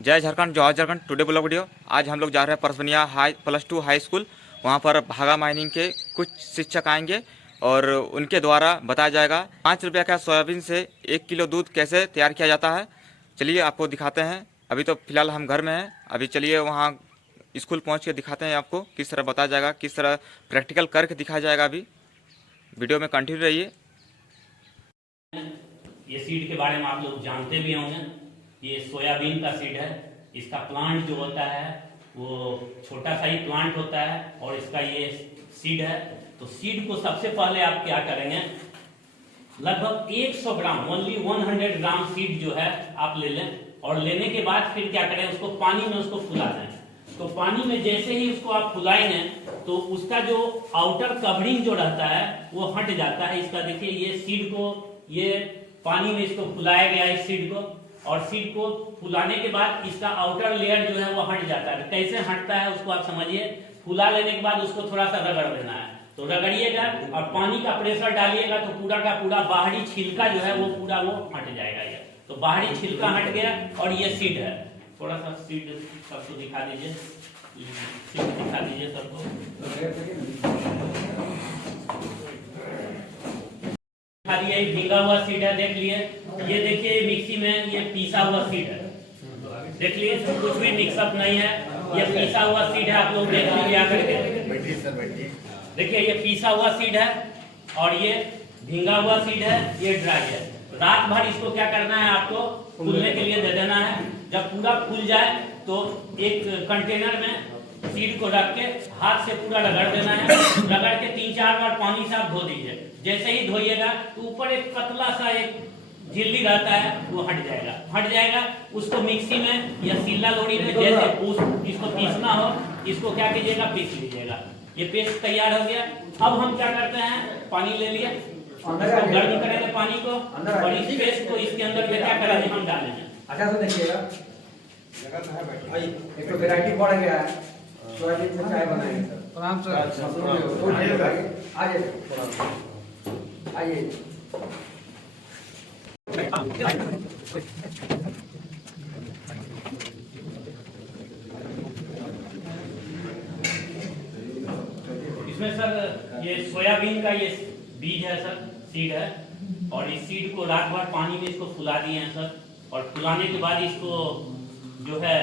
जय Jharkhand, Jawahar Jharkhand. Today blog video. आज हम लोग जा रहे हैं परसवनिया +2 हाई स्कूल। वहाँ पर भागा माइनिंग के कुछ शिक्षक आएंगे और उनके द्वारा बताया जाएगा 5 रुपये का सोयाबीन से 1 किलो दूध कैसे तैयार किया जाता है। चलिए आपको दिखाते हैं। अभी तो फिलहाल हम घर में हैं। अभी चलिए वहाँ स्कूल पहुँच के दिखाते हैं आपको किस तरह बताया जाएगा, किस तरह प्रैक्टिकल करके दिखाया जाएगा। अभी वीडियो में कंटिन्यू रहिए। ये सीड के बारे में आप लोग जानते भी होंगे। ये सोयाबीन का सीड है। इसका प्लांट जो होता है वो छोटा सा ही प्लांट होता है और इसका ये सीड है। तो सीड को सबसे पहले आप क्या करेंगे, लगभग 100 ग्राम, ओनली 100 ग्राम सीड जो है आप ले लें और लेने के बाद फिर क्या करें, उसको पानी में उसको फुला दें। तो पानी में जैसे ही उसको आप फुलाएंगे तो उसका जो आउटर कवरिंग जो रहता है वो हट जाता है। इसका देखिए ये सीड को, ये पानी में इसको फुलाया गया इस सीड को, और सीड को फुलाने के बाद इसका आउटर लेयर जो है वो हट जाता है। कैसे हटता है उसको आप समझिए। फुला लेने के बाद उसको थोड़ा सा रगड़ देना है। तो रगड़िएगा और पानी का प्रेशर डालिएगा तो पूरा का पूरा बाहरी छिलका जो है वो पूरा वो हट जाएगा। ये तो बाहरी छिलका हट गया और ये सीड है। थोड़ा सा सीड सबको दिखा दीजिए, सीड दिखा दीजिए सबको। ये भीगा हुआ सीड है, देख लिए। ये देखिए मिक्सी में ये पीसा हुआ सीड है, देख लिए। इसमें कुछ भी मिक्सअप नहीं है, ये पीसा हुआ सीड है। आप लोग देख लीजिए आकर के। देखिए ये पीसा हुआ सीड है और ये भीगा हुआ सीड है, ये ड्राई है। रात भर इसको क्या करना है, आपको फूलने के लिए दे देना है। जब पूरा फूल जाए तो एक कंटेनर में सीड को रख के हाथ से पूरा रगड़ देना है। रगड़ के 3-4 बार पानी से आप धो दीजिए। जैसे ही धोइएगा तो ऊपर एक पतला सा एक झिल्ली रहता है वो हट जाएगा। उसको मिक्सी में या सिल्ला लोड़ी में जैसे इसको पीसना हो, इसको क्या कीजिएगा, पीस लीजिएगा। ये पेस्ट तैयार हो गया। अब हम क्या करते हैं, पानी ले लिए, गर्म करेंगे पानी को और इस पेस्ट को इसके अंदर में क्या करेंगे, हम डालेंगे। अच्छा तो देखिएगा, एक तो वैरायटी बढ़ गया है। सोयाबीन से चाय बनाएंगे सर। आइए इसमें सर ये सोयाबीन का ये बीज है सर, सीड है। और इस सीड को रात भर पानी में इसको फुला दिए हैं सर। और फुलाने के बाद इसको जो है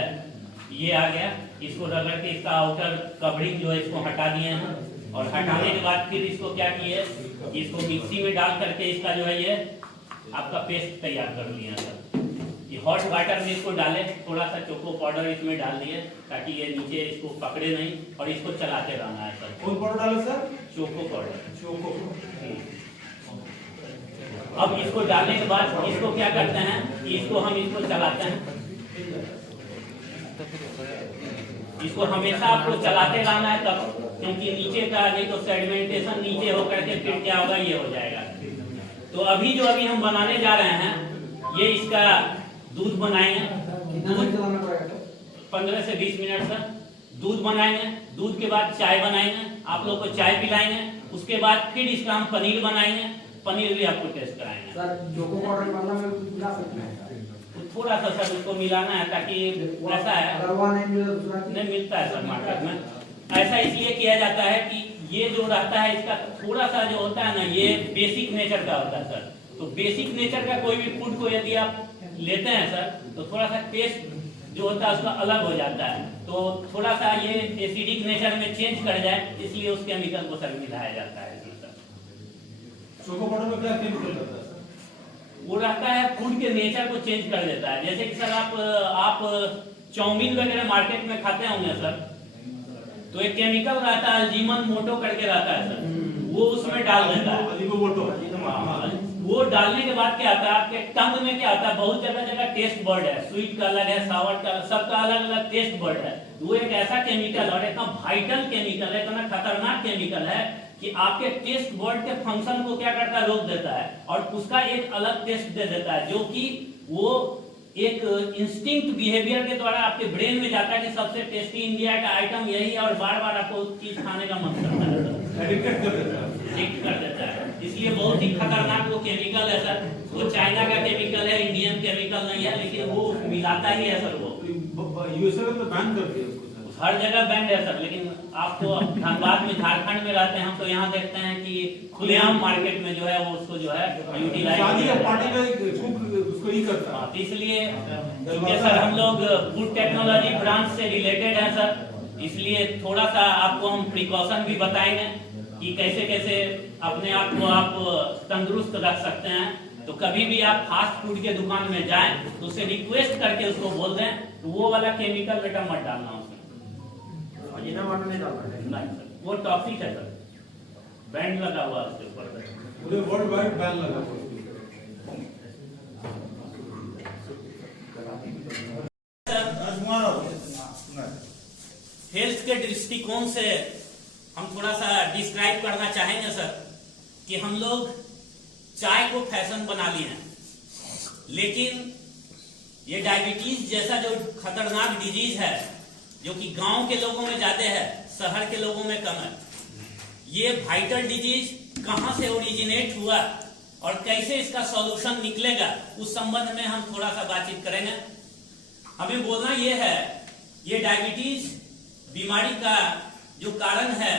ये आ गया, इसको रगड़ के इसका आउटर कवरिंग जो है इसको हटा दिए हैं। और हटाने के बाद फिर इसको क्या किए, इसको मिक्सी में डाल करके इसका जो है ये आपका पेस्ट तैयार कर लिया सर। ये हॉट वाटर में इसको डाले, थोड़ा सा चोको पाउडर इसमें डाल दिए ताकि ये नीचे इसको पकड़े नहीं, और इसको चलाते रहना है सर। कौन पाउडर डाले सर? Choco powder. अब इसको डालने के बाद इसको क्या करते हैं, इसको हम इसको चलाते हैं। इसको हमेशा आपको चलाते रहना है तब, क्योंकि नीचे का नहीं तो सेडिमेंटेशन नीचे होकर के फिर क्या होगा, ये हो जाएगा। तो अभी हम बनाने जा रहे हैं, ये इसका दूध बनाएंगे। 15 से 20 मिनट सर दूध बनाएंगे। दूध के बाद चाय बनाएंगे, आप लोग को चाय पिलाएंगे। उसके बाद फिर इसका हम पनीर बनाएंगे। पनीर भी आपको टेस्ट कराएंगे सर। चोको पाउडर मिला सकते हैं थोड़ा सा सर उसको मिलाना है ताकि ऐसा है, नहीं मिलता है सर मार्केट में। ऐसा इसलिए किया जाता है कि ये जो रहता है इसका थोड़ा सा जो होता है ना, ये बेसिक नेचर का होता है सर। तो बेसिक नेचर का कोई भी फूड को यदि आप लेते हैं सर तो थोड़ा सा टेस्ट जो होता है उसका अलग हो जाता है। तो थोड़ा सा ये एसिडिक नेचर में चेंज कर जाए, इसलिए उस केमिकल को सर मिलाया जाता है इसमें सर। चोको पाउडर में क्या केमिकल रहता है? वो रहता है फूड के नेचर को चेंज कर देता है। जैसे कि सर आप चाउमीन वगैरह मार्केट में खाते होंगे सर, तो एक केमिकल रहता है अजीमन मोटो करके रहता है सर, वो उसमें डाल देता है। वो डालने के बाद क्या आता है, आपके टंग में क्या आता है, बहुत जगह टेस्ट बर्ड है, स्वीट का अलग है, सावर का, सबका अलग अलग टेस्ट बर्ड है। वो एक ऐसा केमिकल और इतना वाइटल केमिकल है, इतना खतरनाक केमिकल है कि आपके टेस्ट बर्ड के फंक्शन को क्या करता है, रोक देता है और उसका एक अलग टेस्ट दे देता है, जो कि वो एक इंस्टिंक्ट बिहेवियर के द्वारा आपके ब्रेन में जाता है कि सबसे टेस्टी इंडिया का आइटम यही है, और बार बार आपको चीज खाने का मन करता है, एडिक्ट कर देता है। इसलिए बहुत ही खतरनाक वो केमिकल है सर। वो चाइना का केमिकल है, इंडियन केमिकल नहीं है, लेकिन वो मिलाता ही है सर। वो यूएसए में तो बैन कर दिया उसको सर। हर जगह बैंड है सर, लेकिन आप तो धनबाद में झारखंड में रहते हैं, हम तो यहाँ देखते हैं कि खुलेआम मार्केट में जो है वो उसको जो है यूटिलाइज शादी या पार्टी का कुक उसको ही करता है। तो इसलिए क्योंकि सर हम लोग फूड टेक्नोलॉजी ब्रांच से रिलेटेड हैं सर, इसलिए थोड़ा सा आपको हम प्रिकॉशन भी बताएंगे कि कैसे कैसे अपने आप को आप तंदुरुस्त रख सकते हैं। तो कभी भी आप फास्ट फूड के दुकान में जाएं तो उससे रिक्वेस्ट करके उसको बोल दें तो वो वाला केमिकल बेटा मत डालना उसमें। अजीनामोटो नहीं डालना है। नहीं सर, वो टॉक्सिक है सर, बैंड लगा हुआ है उसके ऊपर। पूरे वर्ल्ड वाइड बैन लगा हुआ है। हेल्थ के दृष्टिकोण से हम थोड़ा सा डिस्क्राइब करना चाहेंगे सर कि हम लोग चाय को फैशन बना लिए हैं, लेकिन ये डायबिटीज जैसा जो खतरनाक डिजीज है जो कि गांव के लोगों में ज्यादा है, शहर के लोगों में कम है, ये वाइटल डिजीज कहां से ओरिजिनेट हुआ और कैसे इसका सॉल्यूशन निकलेगा उस संबंध में हम थोड़ा सा बातचीत करेंगे। हमें बोलना ये है, ये डायबिटीज बीमारी का जो कारण है,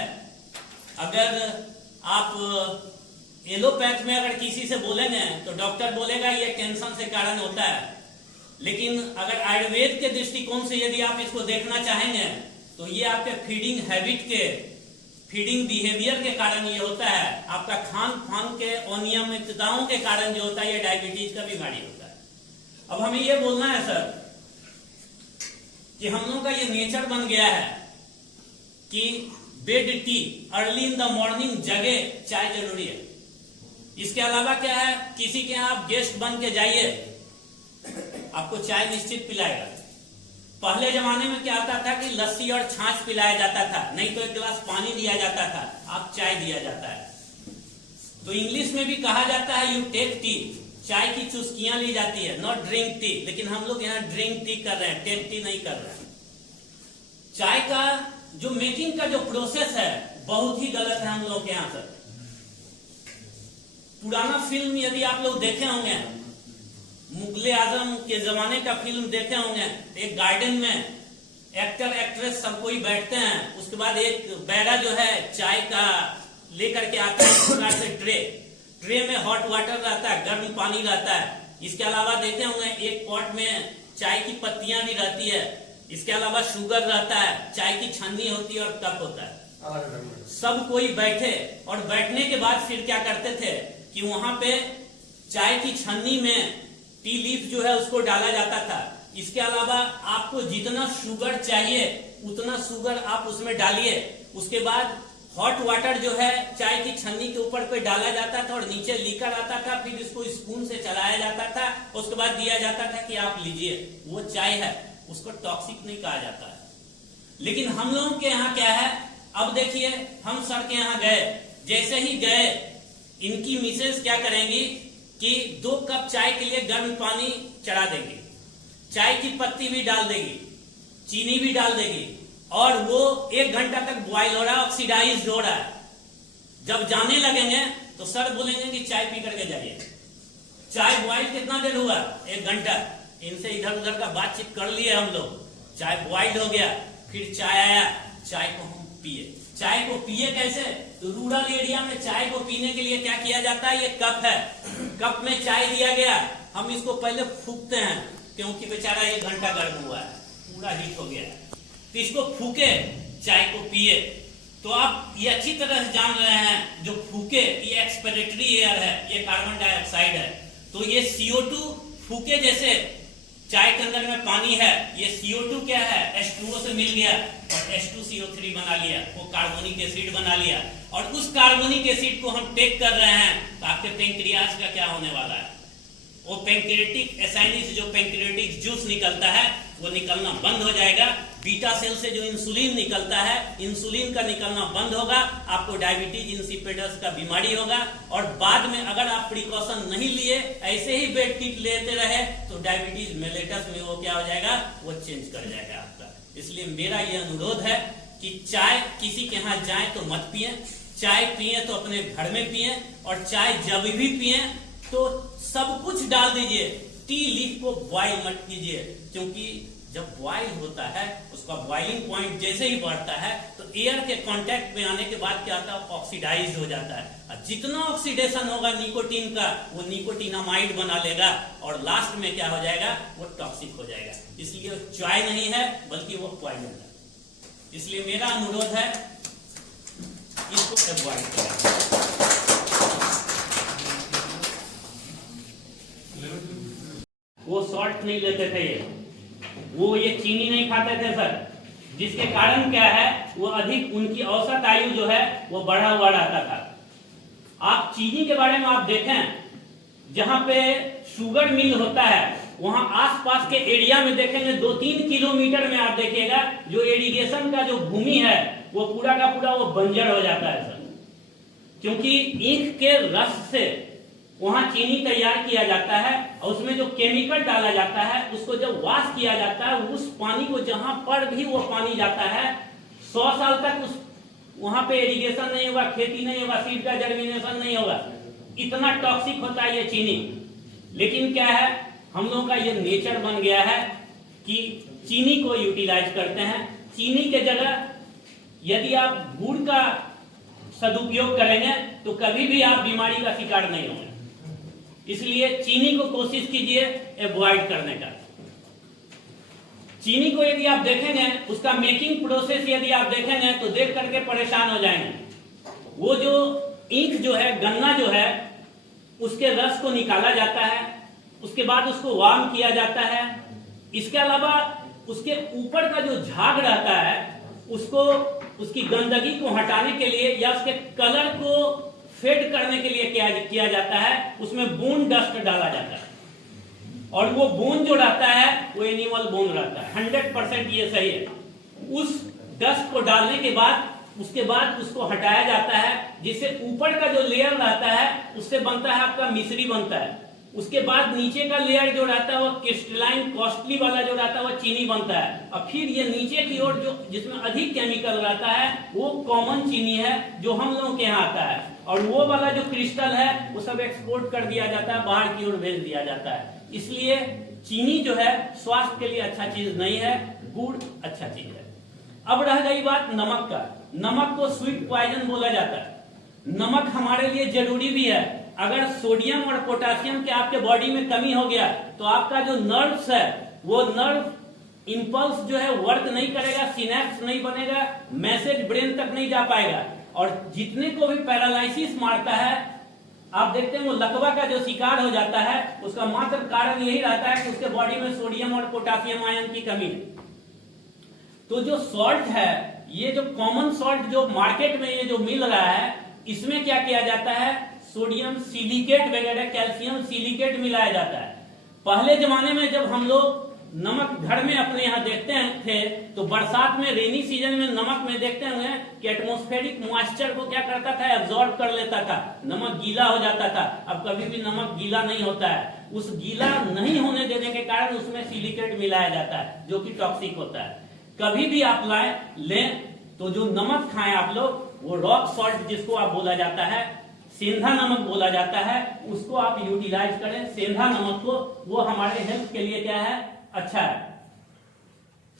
अगर आप एलोपैथ में अगर किसी से बोलेंगे तो डॉक्टर बोलेगा ये टेंशन से कारण होता है, लेकिन अगर आयुर्वेद के दृष्टिकोण से यदि आप इसको देखना चाहेंगे तो ये आपके फीडिंग हैबिट के, फीडिंग बिहेवियर के कारण ये होता है, आपका खान पान के अनियमितताओं के कारण जो होता है ये डायबिटीज का बीमारी होता है। अब हमें ये बोलना है सर कि हम लोगों का ये नेचर बन गया है कि bed tea, early in the morning जगे चाय जरूरी है। इसके अलावा क्या है, किसी के यहाँ आप गेस्ट बन के जाइए, आपको चाय निश्चित पिलाएगा। पहले जमाने में क्या होता था कि लस्सी और छाछ पिलाया जाता था, नहीं तो एक गिलास पानी दिया जाता था, आप चाय दिया जाता है। तो इंग्लिश में भी कहा जाता है यू टेक टी, चाय की चुस्कियां ली जाती है, नॉट ड्रिंक टी, लेकिन हम लोग यहाँ ड्रिंक टी कर रहे हैं, टेक टी नहीं कर रहे हैं। चाय का जो मेकिंग का जो प्रोसेस है बहुत ही गलत है हम लोग के यहाँ सर। पुराना फिल्म यदि आप लोग देखे होंगे, मुगले आजम के जमाने का फिल्म देखे होंगे, एक गार्डन में एक्टर एक्ट्रेस सब कोई बैठते हैं, उसके बाद एक बैरा जो है चाय का लेकर के आता है, इस प्रकार से ट्रे में हॉट वाटर रहता है, गर्म पानी रहता है। इसके अलावा देखे होंगे एक पॉट में चाय की पत्तियां भी रहती है, इसके अलावा शुगर रहता है, चाय की छन्नी होती है और कप होता है। सब कोई बैठे और बैठने के बाद फिर क्या करते थे कि वहां पे चाय की छन्नी में टी लीफ जो है उसको डाला जाता था। इसके अलावा आपको जितना शुगर चाहिए उतना शुगर आप उसमें डालिए, उसके बाद हॉट वाटर जो है चाय की छन्नी के ऊपर पे डाला जाता था और नीचे लीकर आता था, फिर इसको स्पून से चलाया जाता था, उसके बाद दिया जाता था कि आप लीजिए, वो चाय है, उसको टॉक्सिक नहीं कहा जाता है। लेकिन हम लोगों के यहाँ क्या है, अब देखिए हम सर के यहाँ गए, जैसे ही गए इनकी मिसेस क्या करेंगी कि 2 कप चाय के लिए गर्म पानी चढ़ा देगी, चाय की पत्ती भी डाल देगी, चीनी भी डाल देगी और वो 1 घंटा तक बॉयल हो रहा है, ऑक्सीडाइज हो रहा है। जब जाने लगेंगे तो सर बोलेंगे कि चाय पी करके जाइए। चाय बॉयल कितना देर हुआ? 1 घंटा। इनसे इधर उधर का बातचीत कर लिए हम लोग, चाय बॉइल्ड हो गया, फिर चाय आया, चाय को हम पिए। चाय को पिए कैसे? तो रूरल एरिया में चाय को पीने के लिए क्या किया जाता है, ये कप है, कप में चाय दिया गया, हम इसको पहले फूकते हैं क्योंकि बेचारा 1 घंटा गर्म हुआ है, पूरा हीट हो गया है, तो इसको फूके, चाय को पिए। तो आप ये अच्छी तरह से जान रहे हैं जो फूके ये एक्सपिरेटरी एयर है, ये कार्बन डाइऑक्साइड है। तो ये CO2 फूके, जैसे चाय के अंदर में पानी है, ये CO2 क्या है, H2O से मिल गया और H2CO3 बना लिया, वो कार्बोनिक एसिड बना लिया, और उस कार्बोनिक एसिड को हम टेक कर रहे हैं तो आपके पेंक्रियाज का क्या होने वाला है, वो पेंक्रियाटिक एसाइनिस जो पेंक्रियाटिक जूस निकलता है वो निकलना बंद हो जाएगा। बीटा सेल से जो इंसुलिन निकलता है, इंसुलिन का निकलना बंद होगा, आपको डायबिटीज इंसिपिडस का बीमारी होगा। और बाद में अगर आप प्रिकॉशन नहीं लिए, ऐसे ही बेड टिट लेते रहे तो डायबिटीज मेलेटस में वो क्या हो जाएगा, वो चेंज कर जाएगा आपका। इसलिए मेरा ये अनुरोध है कि चाय किसी के यहाँ जाए तो मत पिए, चाय पिए तो अपने घर में पिए, और चाय जब भी पिए तो सब कुछ डाल दीजिए, टी लीफ को बॉयल मत कीजिए, क्योंकि जब बॉइल होता है उसका बॉइलिंग पॉइंट जैसे ही बढ़ता है तो एयर के कांटेक्ट में आने के बाद क्या होता है, ऑक्सीडाइज हो जाता है। और जितना ऑक्सीडेशन होगा निकोटीन का, वो निकोटीनामाइड बना लेगा और लास्ट में क्या हो जाएगा, वो टॉक्सिक हो जाएगा। इसलिए वो चाय नहीं है बल्कि वो पॉइजन है। इसलिए मेरा अनुरोध है इसको अवॉइड करें। वो सॉल्ट नहीं लेते थे, ये चीनी नहीं खाते थे सर, जिसके कारण क्या है, वो अधिक उनकी औसत आयु जो है वो बढ़ा हुआ रहता था। आप चीनी के बारे में आप देखें, जहां पे शुगर मिल होता है वहां आसपास के एरिया में देखेंगे 2-3 किलोमीटर में आप देखिएगा जो इरिगेशन का जो भूमि है वो पूरा का पूरा वो बंजर हो जाता है सर, क्योंकि ईख के रस से वहां चीनी तैयार किया जाता है और उसमें जो केमिकल डाला जाता है उसको जब वॉश किया जाता है, उस पानी को जहां पर भी वो पानी जाता है 100 साल तक उस वहां पे इरिगेशन नहीं होगा, खेती नहीं होगा, सीड का जर्मिनेशन नहीं होगा। इतना टॉक्सिक होता है ये चीनी। लेकिन क्या है, हम लोगों का ये नेचर बन गया है कि चीनी को यूटिलाइज करते हैं। चीनी के जगह यदि आप गुड़ का सदुपयोग करेंगे तो कभी भी आप बीमारी का शिकार नहीं होंगे। इसलिए चीनी को कोशिश कीजिए अवॉइड करने का। चीनी को यदि आप देखेंगे, उसका मेकिंग प्रोसेस यदि आप देखेंगे तो देख करके परेशान हो जाएंगे। वो जो ईख जो है, गन्ना जो है, उसके रस को निकाला जाता है, उसके बाद उसको वार्म किया जाता है। इसके अलावा उसके ऊपर का जो झाग रहता है उसको, उसकी गंदगी को हटाने के लिए या उसके कलर को फेड करने के लिए क्या किया जाता है, उसमें बोन डस्ट डाला जाता है। और वो बोन जो रहता है वो एनिमल बोन रहता है, 100% ये सही है। उस डस्ट को डालने के बाद उसके बाद उसको हटाया जाता है, जिससे ऊपर का जो लेयर रहता है उससे बनता है आपका मिश्री बनता है। उसके बाद नीचे का लेयर जो रहता है वो क्रिस्टलाइन कॉस्टली वाला जो रहता है वो चीनी बनता है। और फिर ये नीचे की ओर जो जिसमें अधिक केमिकल रहता है वो कॉमन चीनी है जो हम लोगों के यहाँ आता है। और वो वाला जो क्रिस्टल है वो सब एक्सपोर्ट कर दिया जाता है, बाहर की ओर भेज दिया जाता है। इसलिए चीनी जो है स्वास्थ्य के लिए अच्छा चीज नहीं है, गुड़ अच्छा चीज है। अब रह गई बात नमक का। नमक को स्वीट पॉइजन बोला जाता है। नमक हमारे लिए जरूरी भी है। अगर सोडियम और पोटेशियम के आपके बॉडी में कमी हो गया तो आपका जो नर्व्स है वो नर्व इंपल्स जो है वर्क नहीं करेगा, सिनेप्स नहीं बनेगा, मैसेज ब्रेन तक नहीं जा पाएगा। और जितने को भी पैरालाइसिस मारता है आप देखते हैं वो लकवा का जो शिकार हो जाता है, उसका मात्र कारण यही रहता है कि उसके बॉडी में सोडियम और पोटेशियम आयन की कमी है। तो जो सॉल्ट है, ये जो कॉमन सॉल्ट जो मार्केट में ये जो मिल रहा है, इसमें क्या किया जाता है, सोडियम सिलिकेट वगैरह, कैल्शियम सिलिकेट मिलाया जाता है। पहले जमाने में जब हम लोग नमक घर में अपने यहाँ देखते थे तो बरसात में, रेनी सीजन में नमक में देखते हुए कि एटमॉस्फेरिक मॉइस्चर को क्या करता था, एब्जॉर्ब कर लेता था, नमक गीला हो जाता था। अब कभी भी नमक गीला नहीं होता है। उस गीला नहीं होने देने के कारण उसमें सिलिकेट मिलाया जाता है जो कि टॉक्सिक होता है। कभी भी आप लें तो जो नमक खाएं आप लोग, वो रॉक सॉल्ट जिसको आप बोला जाता है, सेंधा नमक बोला जाता है, उसको आप यूटिलाइज करें। सेंधा नमक को, वो हमारे हेल्थ के लिए क्या है, अच्छा है।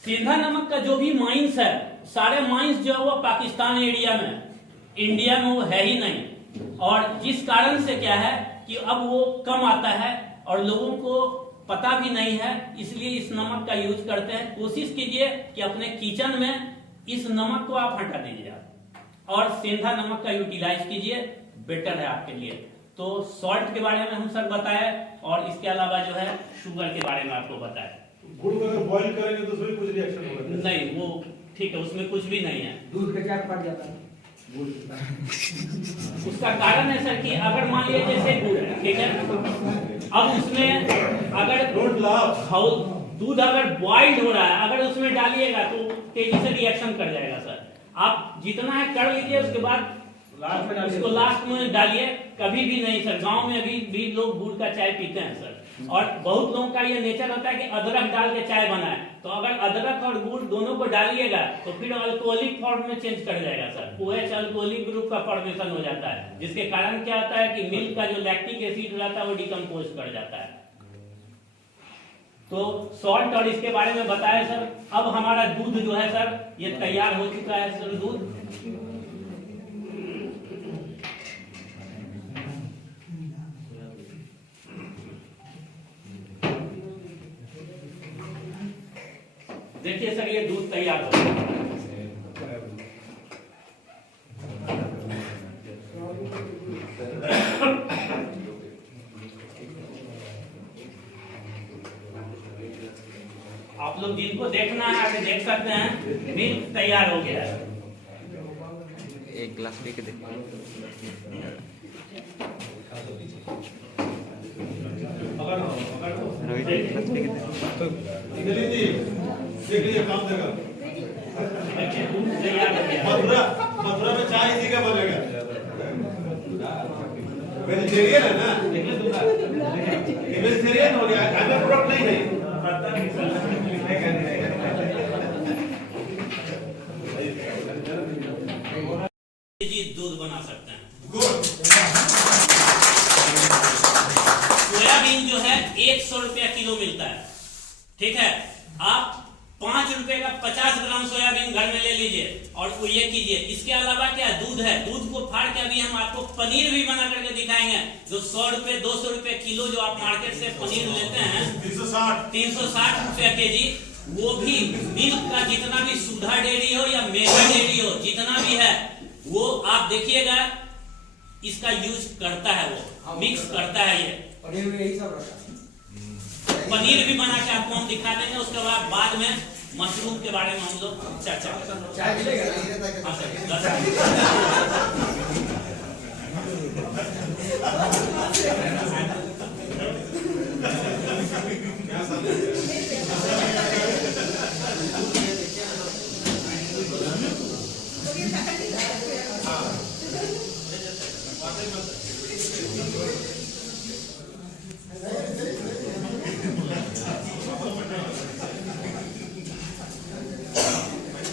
सेंधा नमक का जो भी माइंस है, सारे माइंस जो है वो पाकिस्तान एरिया में, इंडिया में वो है ही नहीं। और जिस कारण से क्या है कि अब वो कम आता है और लोगों को पता भी नहीं है, इसलिए इस नमक का यूज करते हैं। कोशिश कीजिए कि अपने किचन में इस नमक को आप हटा दीजिए और सेंधा नमक का यूटिलाइज कीजिए, बेटर है आपके लिए। तो सॉल्ट के बारे में हम सर बताए और इसके अलावा जो है शुगर के बारे में आपको बताया। गुड़ को अगर बॉईल करेंगे तो उसमें कुछ रिएक्शन होगा? नहीं, वो ठीक है, उसमें कुछ भी नहीं है। दूध का क्या पड़ जाता है? उसका कारण है सर कि अगर मान लिया जैसे गुड़ है, ठीक है, अब उसमें अगर दूध अगर बॉइल्ड हो रहा है, अगर उसमें डालिएगा तो तेजी से रिएक्शन कर जाएगा सर। आप जितना है कर लीजिए, उसके बाद उसको लास्ट में डालिए। कभी भी नहीं सर, गांव में अभी भी लोग गुड़ का चाय पीते हैं सर। और बहुत लोगों का ये नेचर होता है कि अदरक डाल के चाय बनाए, तो अगर अदरक और गुड़ दोनों को डालिएगा तो फिर अल्कोहलिक फॉर्म में चेंज कर जाएगा सर। OH अल्कोहलिक ग्रुप का फॉर्मेशन हो जाता है, जिसके कारण क्या होता है कि मिल्क का जो लैक्टिक एसिड रहता है वो डिकम्पोज कर जाता है। तो सॉल्ट और इसके बारे में बताया सर। अब हमारा दूध जो है सर ये तैयार हो चुका है सर। दूध देखिए सर ये दूध तैयार हो गया। आप लोग जिनको देखना है आगे देख सकते हैं, मिल्क तैयार हो गया है। एक गिलास लेके देखो। रोहित एक गिलास लेके देखो। देखिए काम देगा। देखिए दूध तैयार हो गया। मथुरा में चाय इसी का बनेगा। वेजिटेरियन है ना? वेजिटेरियन हो गया, घर में प्रोडक्ट नहीं है। जी दूध बना सकते हैं। गुड। सोयाबीन जो है 100 रुपया किलो मिलता है, ठीक है। आप 5 रुपए का 50 ग्राम सोयाबीन घर में ले लीजिए और वो ये कीजिए। इसके अलावा क्या दूध है, दूध को फाड़ के अभी हम आपको पनीर भी बना करके दिखाएंगे। जो 100 रुपए 200 रुपए किलो जो आप मार्केट से पनीर लेते हैं 360 रुपया केजी, वो भी मिल्क का जितना भी सुधा डेयरी हो या मेगा डेयरी हो, जितना भी है वो आप देखिएगा इसका यूज करता है, वो मिक्स करता है। ये पनीर में यही सब रहता है। पनीर भी बना के आपको हम दिखा देंगे। उसके बाद में मशरूम के बारे में हम लोग चर्चा करेंगे। चाय मिलेगा? हाँ सर,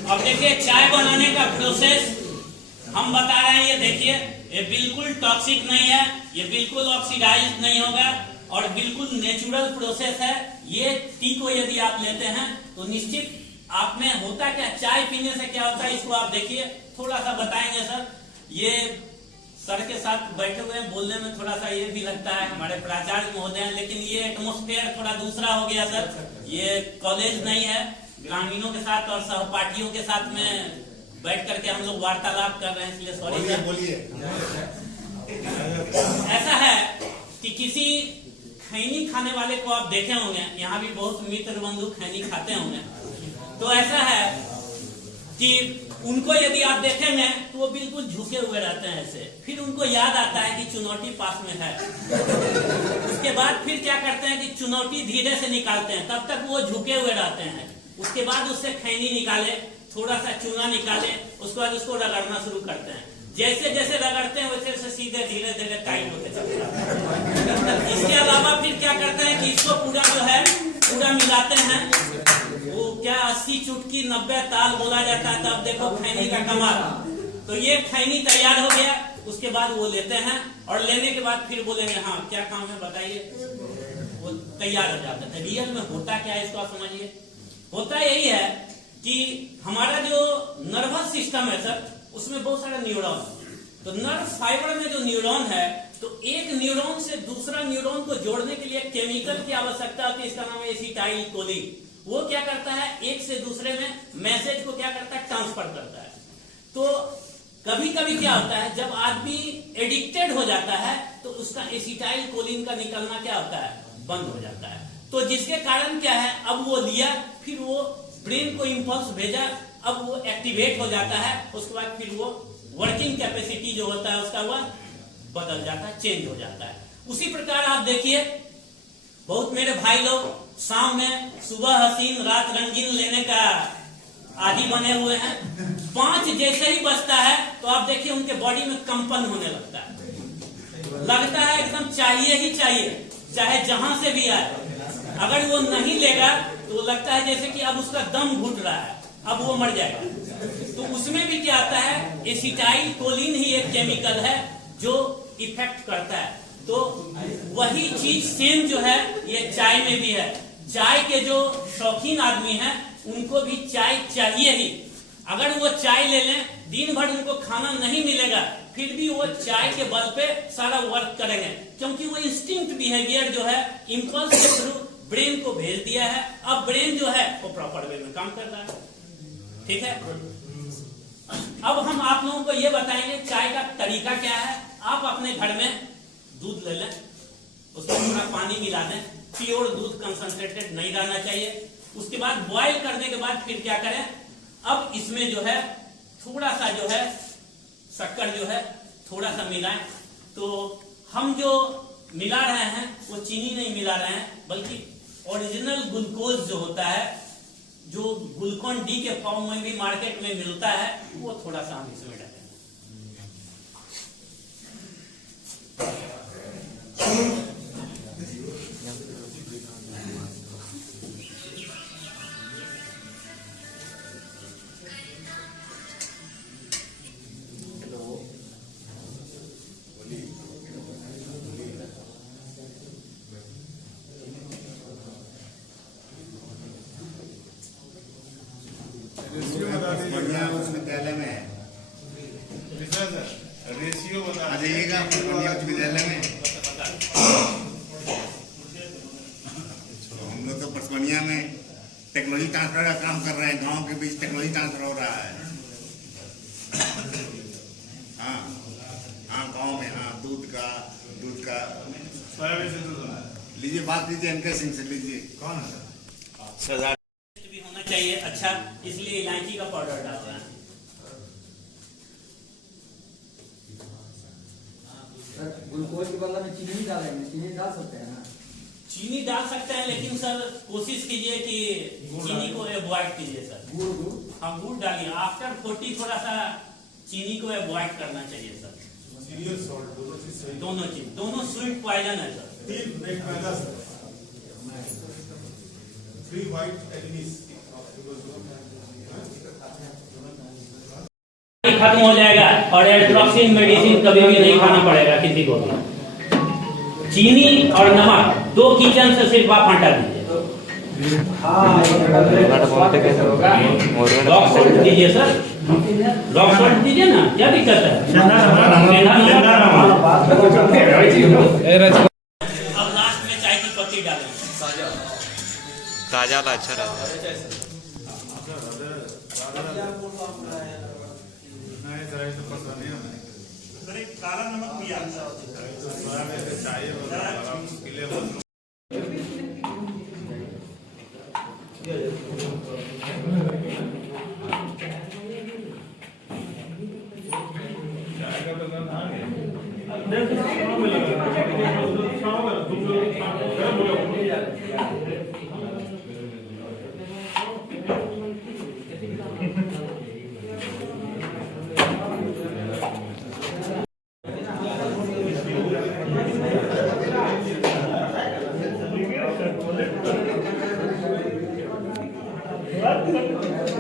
अब देखिए चाय बनाने का प्रोसेस हम बता रहे हैं। ये देखिए ये बिल्कुल टॉक्सिक नहीं है, ये बिल्कुल ऑक्सीडाइज नहीं होगा और बिल्कुल नेचुरल प्रोसेस है। ये टी को यदि आप लेते हैं तो निश्चित आप में होता क्या, चाय पीने से क्या होता है इसको आप देखिए, थोड़ा सा बताएंगे सर। ये सर के साथ बैठे हुए बोलने में थोड़ा सा ये भी लगता है हमारे प्राचार्य महोदय हैं, लेकिन ये एटमोस्फेयर थोड़ा दूसरा हो गया सर। ये कॉलेज नहीं है, ग्रामीणों के साथ और सहपाठियों के साथ में बैठ करके हम लोग वार्तालाप कर रहे हैं, इसलिए सॉरी। बोलिए। ऐसा है कि किसी खैनी खाने वाले को आप देखे होंगे, यहाँ भी बहुत मित्र बंधु खैनी खाते होंगे, तो ऐसा है कि उनको यदि आप देखेंगे तो वो बिल्कुल झुके हुए रहते हैं ऐसे। फिर उनको याद आता है कि चुनौती पास में है। उसके बाद फिर क्या करते हैं कि चुनौती धीरे से निकालते हैं, तब तक वो झुके हुए रहते हैं। उसके बाद उससे खैनी निकाले, थोड़ा सा चूना निकाले, उसके बाद उसको रगड़ना शुरू करते हैं। जैसे जैसे रगड़ते हैं वैसे वैसे सीधे धीरे धीरे टाइट होते चलते हैं। इसके अलावा फिर क्या करते हैं कि इसको पूरा जो है पूरा मिलाते हैं। वो क्या 80 चुटकी 90 ताल बोला जाता है, तब देखो खैनी का कमाल। तो ये खैनी तैयार हो गया। उसके बाद वो लेते हैं और लेने के बाद फिर बोलेंगे हाँ क्या काम है बताइए, वो तैयार हो जाता है। रियल में होता क्या है इसको आप समझिए। होता यही है कि हमारा जो नर्वस सिस्टम है सर, उसमें बहुत सारा न्यूरॉन, तो नर्व फाइबर में जो न्यूरॉन है, तो एक न्यूरॉन से दूसरा न्यूरॉन को जोड़ने के लिए केमिकल की आवश्यकता होती है। इसका नाम है एसिटाइल कोलिन। वो क्या करता है, एक से दूसरे में मैसेज को क्या करता है, ट्रांसफर करता है। तो कभी कभी क्या होता है, जब आदमी एडिक्टेड हो जाता है तो उसका एसिटाइल कोलिन का निकलना क्या होता है, बंद हो जाता है। तो जिसके कारण क्या है, अब वो लिया, फिर वो ब्रेन को इंपल्स भेजा, अब वो एक्टिवेट हो जाता है। उसके बाद फिर वो वर्किंग कैपेसिटी जो होता है उसका वह बदल जाता है, चेंज हो जाता है। उसी प्रकार आप देखिए बहुत मेरे भाई लोग शाम में सुबह हसीन रात रंगीन लेने का आदि बने हुए हैं। 5 जैसे ही बजता है तो आप देखिए उनके बॉडी में कंपन होने लगता है, लगता है एकदम चाहिए ही चाहिए, चाहे जहां से भी आए। अगर वो नहीं लेगा तो लगता है जैसे कि अब उसका दम घुट रहा है, अब वो मर जाएगा। तो उसमें भी क्या आता है, एसिटाइल कोलिन ही एक केमिकल है जो इफेक्ट करता है। तो वही चीज सेम जो है ये चाय में भी है। चाय के जो शौकीन आदमी हैं उनको भी चाय चाहिए ही। अगर वो चाय ले लें, दिन भर उनको खाना नहीं मिलेगा, फिर भी वो चाय के बल पे सारा वर्क करेंगे, क्योंकि वो इंस्टिंक्ट बिहेवियर जो है इंपल्स के थ्रू ब्रेन को भेज दिया है। अब ब्रेन जो है वो प्रॉपर वे में काम कर रहा है। ठीक है, अब हम आप लोगों को ये बताएंगे चाय का तरीका क्या है। आप अपने घर में दूध ले लें, उसमें थोड़ा पानी मिला दें, प्योर दूध कंसंट्रेटेड नहीं रहना चाहिए। उसके बाद बॉईल करने के बाद फिर क्या करें, अब इसमें जो है थोड़ा सा जो है शक्कर जो है थोड़ा सा मिलाएं। तो हम जो मिला रहे हैं वो चीनी नहीं मिला रहे हैं, बल्कि ओरिजिनल ग्लूकोज जो होता है, जो ग्लूकोन डी के फॉर्म में भी मार्केट में मिलता है, वो थोड़ा सा हम इसमें डालेंगे। विद्यालय में है, रेशियो बता आ जाइएगा उच्च विद्यालय में। हम लोग तो पचपनिया में टेक्नोलॉजी ट्रांसफर का काम कर रहे हैं, गांव के बीच टेक्नोलॉजी ट्रांसफर हो रहा है। हाँ हाँ, गांव में, हाँ, दूध का लीजिए, बात लीजिए, इनके सिंह से लीजिए। कौन है सरदार? भी होना चाहिए अच्छा, इसलिए इलायची का पाउडर डाल रहे हैं। ग्लूकोज के बदले में चीनी नहीं डालेंगे, चीनी डाल सकते हैं ना? चीनी डाल सकते हैं, लेकिन सर कोशिश कीजिए कि चीनी को अवॉइड कीजिए सर। गुड़ हम गुड़ डालिए, आफ्टर 40 थोड़ा सा चीनी को अवॉइड करना चाहिए सर। दोनों चीज, दोनों स्वीट पॉइजन है सर। खत्म हो जाएगा और एल्ट्रोक्सिन मेडिसिन कभी भी नहीं खाना पड़ेगा किसी को भी। चीनी और नमक 2 किचन से सिर्फ आप हटा दीजिए। रॉक सॉल्ट दीजिए सर, रॉक सॉल्ट दीजिए ना, क्या दिक्कत है? अब लास्ट में चाय की पत्ती डालें, ताजा वाला अच्छा रहता है। काला नमक पिया Gracias.